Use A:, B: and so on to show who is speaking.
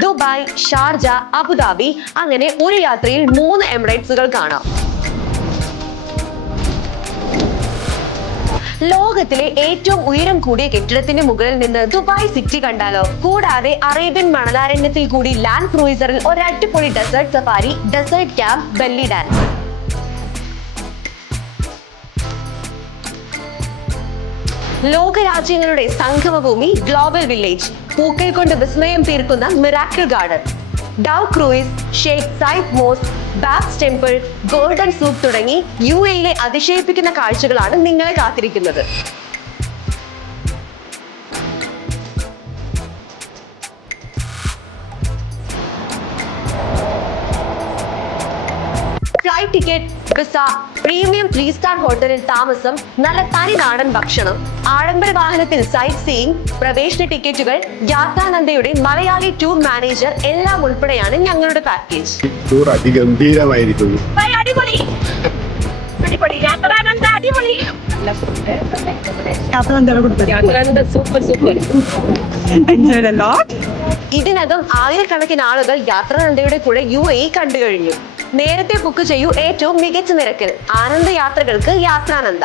A: Dubai Sharjah Abu Dhabi അങ്ങനെ ഒരു യാത്രയിൽ മൂന്ന് എമിറേറ്റ്സുകൾ കാണാം ലോകത്തിലെ ഏറ്റവും ഉയരം കൂടിയ കെട്ടിടത്തിന്റെ മുകളിൽ നിന്ന് ദുബായ് സിറ്റി കണ്ടാലോ? കൂടാതെ അറേബ്യൻ മണലാരണ്യത്തിൽ കൂടി ലാൻഡ് ക്രൂയിസറിൽ ഒരു അടിപൊളി desert safari desert camp belly dance ലോകരാജ്യങ്ങളുടെ സംഗമഭൂമി ഗ്ലോബൽ വില്ലേജ്. പൂക്കൾ കൊണ്ട് വിസ്മയം തീർക്കുന്ന miracle garden. Dhow cruise Sheikh Zayed mosque BAPS temple golden souk തുടങ്ങി യു എയിലെ അതിശയിപ്പിക്കുന്ന കാഴ്ചകളാണ് നിങ്ങളെ കാത്തിരിക്കുന്നത്. Flight ticket visa premium three star ഹോട്ടലിൽ താമസം നല്ല തനി നാടൻ ഭക്ഷണം ആഡംബര വാഹനത്തിൽ സൈറ്റ് സീയിങ് പ്രവേശന ടിക്കറ്റുകൾ യാത്രാനന്ദയുടെ മലയാളി ടൂർ മാനേജർ എല്ലാം ഉൾപ്പെടെയാണ് ഞങ്ങളുടെ പാക്കേജ്
B: ടൂർ അതിഗംഭീരമായിരിക്കുന്നു.
A: ഇതിനകം ആയിരക്കണക്കിന് ആളുകൾ യാത്രാനന്ദയുടെ കൂടെ യു എ കണ്ടു കഴിഞ്ഞു നേരത്തെ ബുക്ക് ചെയ്യൂ ഏറ്റവും മികച്ച നിരക്കിൽ. ആനന്ദ യാത്രകൾക്ക് യാത്രാനന്ദ.